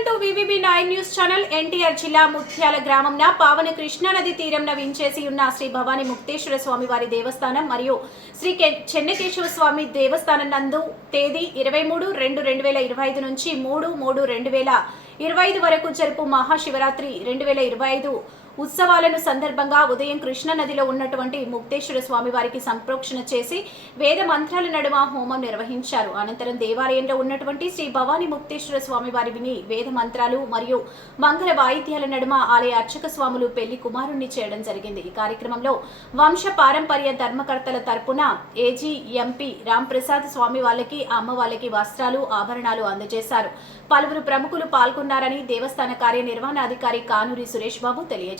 Welcome to VVB nine news channel NTR జిల్లా ముత్యాల గ్రామంన పావన కృష్ణానది తీరంన వించేసి ఉన్న శ్రీ భవానీ ముక్తేశ్వర స్వామి వారి దేవస్థానం మరియు శ్రీ చెన్నకేశ్వర స్వామి దేవస్థానం నందు తేదీ ఇరవై మూడు రెండు రెండు వేల ఇరవై ఐదు నుంచి మూడు మూడు రెండు వేల ఇరవై ఐదు వరకు జరుపు మహాశివరాత్రి రెండు వేల ఇరవై ఐదు ఉత్సవాలను సందర్భంగా ఉదయం కృష్ణానదిలో ఉన్నటువంటి ముక్తేశ్వర స్వామి వారికి సంప్రోక్షణ చేసి వేద మంత్రాల నడుమ హోమం నిర్వహించారు. అనంతరం దేవాలయంలో ఉన్నటువంటి శ్రీ భవానీ ముక్తేశ్వర స్వామివారి విని వేద మంత్రాలు మరియు మంగళ వాయిద్యాల నడుమ ఆలయ అర్చక స్వాములు పెళ్ళి కుమారుణ్ణి చేయడం జరిగింది. ఈ కార్యక్రమంలో వంశ పారంపర్య ధర్మకర్తల తరపున ఏజీ ఎంపీ రాంప్రసాద్ స్వామి వాళ్ళకి అమ్మ వాళ్ళకి వస్త్రాలు ఆభరణాలు అందజేశారు. పలువురు ప్రముఖులు పాల్గొన్నారని దేవస్థాన కార్యనిర్వహణాధికారి కానూరి సురేష్ బాబు తెలియజేశారు.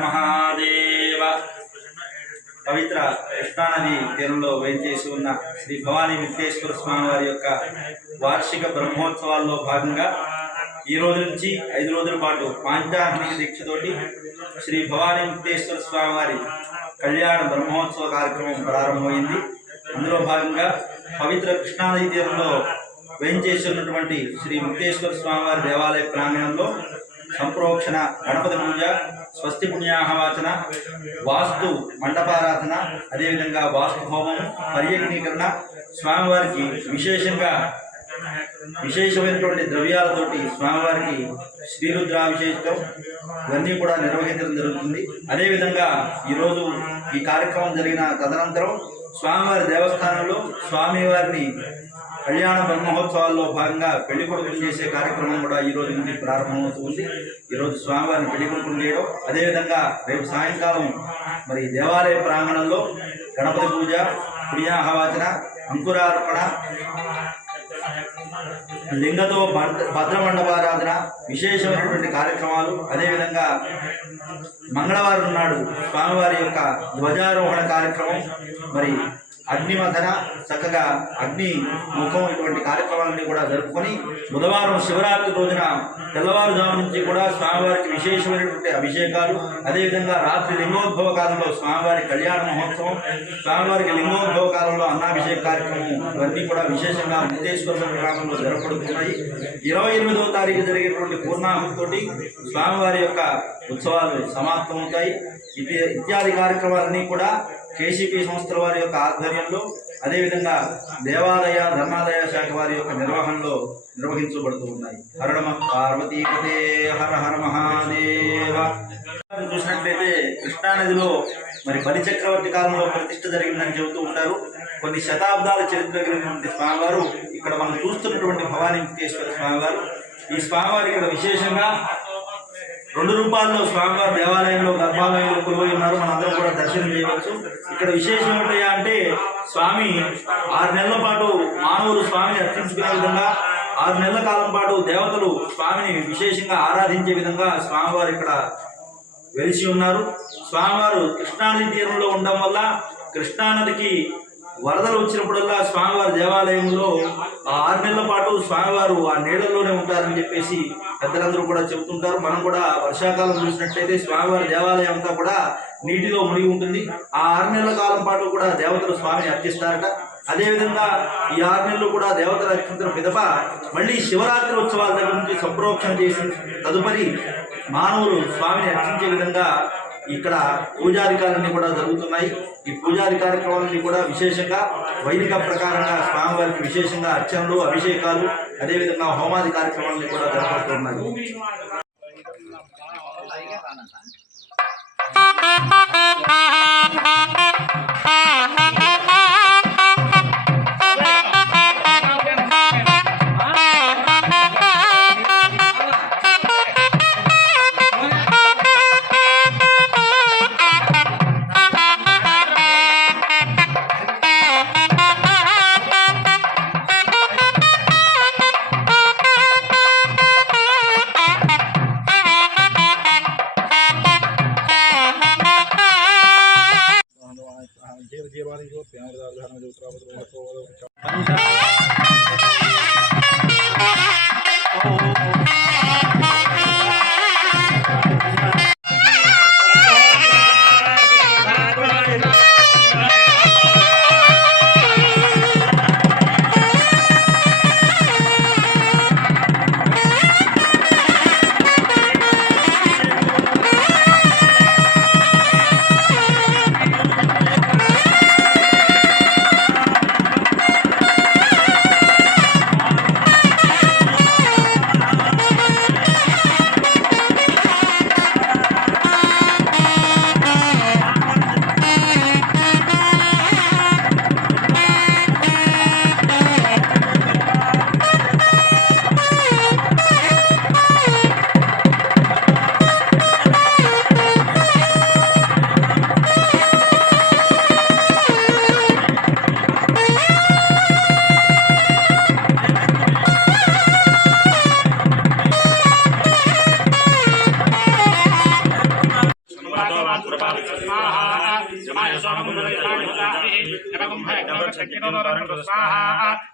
మహాదేవ. పవిత్ర కృష్ణానది తీరంలో వేంచేసి ఉన్న శ్రీ భవానీ ముక్తేశ్వర స్వామి వారి యొక్క వార్షిక బ్రహ్మోత్సవాల్లో భాగంగా ఈ రోజు నుంచి ఐదు రోజుల పాటు పాంచాహ్న దీక్షతోటి శ్రీ భవానీ ముక్తేశ్వర స్వామి వారి కళ్యాణ బ్రహ్మోత్సవ కార్యక్రమం ప్రారంభమైంది. అందులో భాగంగా పవిత్ర కృష్ణానది తీరంలో వేయించేస్తున్నటువంటి శ్రీ ముక్తేశ్వర స్వామివారి దేవాలయ ప్రాంగణంలో సంప్రోక్షణ గణపతి పూజ స్వస్తి పుణ్యాహవాచన వాస్తు మండపారాధన అదేవిధంగా వాస్తు హోమం పర్యటనీకరణ స్వామివారికి విశేషంగా విశేషమైనటువంటి ద్రవ్యాలతోటి స్వామివారికి శ్రీరుద్రాభిషేకం ఇవన్నీ కూడా నిర్వహించడం జరుగుతుంది. అదేవిధంగా ఈరోజు ఈ కార్యక్రమం జరిగిన తదనంతరం స్వామివారి దేవస్థానంలో స్వామివారిని కళ్యాణ బ్రహ్మోత్సవాల్లో భాగంగా పెళ్ళి కొడుకులు చేసే కార్యక్రమం కూడా ఈ రోజు నుంచి ప్రారంభమవుతుంది. ఈ రోజు స్వామివారిని పెళ్ళి కొడుకులు చేయడం అదేవిధంగా రేపు సాయంకాలం మరి దేవాలయ ప్రాంగణంలో గణపతి పూజ పుణ్యాహవాచన అంకురార్పణ లింగతో భద్ర భద్రమండపారాధన విశేషమైనటువంటి కార్యక్రమాలు. అదేవిధంగా మంగళవారం నాడు స్వామివారి యొక్క ధ్వజారోహణ కార్యక్రమం. మరి అగ్ని మధన చక్కగా అగ్ని ముఖం ఇటువంటి కార్యక్రమాలన్నీ కూడా జరుపుకొని బుధవారం శివరాత్రి రోజున తెల్లవారుజాము నుంచి కూడా స్వామివారికి విశేషమైనటువంటి అభిషేకాలు అదేవిధంగా రాత్రి లింగోద్భవ కాలంలో స్వామివారి కళ్యాణ మహోత్సవం స్వామివారికి లింగోద్భవ కాలంలో అన్నాభిషేక కార్యక్రమం ఇవన్నీ కూడా విశేషంగా ముక్తేశ్వర గ్రామంలో జరపడుతున్నాయి ఇరవై ఎనిమిదవ తారీఖు జరిగేటువంటి పూర్ణాహుతితోటి స్వామివారి యొక్క ఉత్సవాలు సమాప్తమవుతాయి. ఇది ఇత్యాది కార్యక్రమాలన్నీ కూడా కేసీపీ సంస్థల వారి యొక్క ఆధ్వర్యంలో అదేవిధంగా దేవాలయ ధర్మాదాయ శాఖ వారి యొక్క నిర్వహణలో నిర్వహించబడుతూ ఉన్నాయి. హర పార్వతీపతే హర హర మహాదేవ. చూసినట్లయితే కృష్ణానదిలో మరి బలిచక్రవర్తి కాలంలో ప్రతిష్ట జరిగిందని చెబుతూ ఉంటారు. కొన్ని శతాబ్దాల చరిత్ర కలిగినటువంటి స్వామివారు ఇక్కడ మనం చూస్తున్నటువంటి భవానీ ముక్తేశ్వర స్వామివారు. ఈ స్వామివారు ఇక్కడ విశేషంగా రెండు రూపాల్లో స్వామివారి దేవాలయంలో గర్భాలయంలో కొలువై ఉన్నారు. మనందరం కూడా దర్శనం చేయవచ్చు. ఇక్కడ విశేషం ఏంటయ్యా అంటే స్వామి ఆరు నెలల పాటు మానవులు స్వామిని అర్చించుకునే విధంగా ఆరు నెలల కాలం పాటు దేవతలు స్వామిని విశేషంగా ఆరాధించే విధంగా స్వామివారు ఇక్కడ వెలిసి ఉన్నారు. స్వామివారు కృష్ణానది తీరంలో ఉండడం వల్ల కృష్ణానదికి వరదలు వచ్చినప్పుడల్లా స్వామివారి దేవాలయంలో ఆ ఆరు నెలల పాటు స్వామివారు ఆ నీళ్ళల్లోనే ఉంటారని చెప్పేసి పెద్దలందరూ కూడా చెబుతుంటారు. మనం కూడా వర్షాకాలం చూసినట్లయితే స్వామివారి దేవాలయం అంతా కూడా నీటిలో మునిగి ఉంటుంది. ఆ ఆరు నెలల కాలం పాటు కూడా దేవతలు స్వామిని అర్చిస్తారట. అదేవిధంగా ఈ ఆరు నెలలు కూడా దేవతలు అర్చించిన పిదప మళ్ళీ శివరాత్రి ఉత్సవాల దగ్గర నుంచి సంప్రోక్షణ చేసి తదుపరి మానవులు స్వామిని అర్చించే విధంగా ఇక్కడ పూజాధికారులన్నీ కూడా జరుగుతున్నాయి. ఈ పూజాది కార్యక్రమాలని కూడా విశేషంగా వైదిక ప్రకారంగా స్వామివారికి విశేషంగా అర్చనలు అభిషేకాలు అదేవిధంగా హోమాది కార్యక్రమాలని కూడా జరపడుతున్నాయి ప్రాణోచ్చ స్వాహ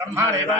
ब्रह्मा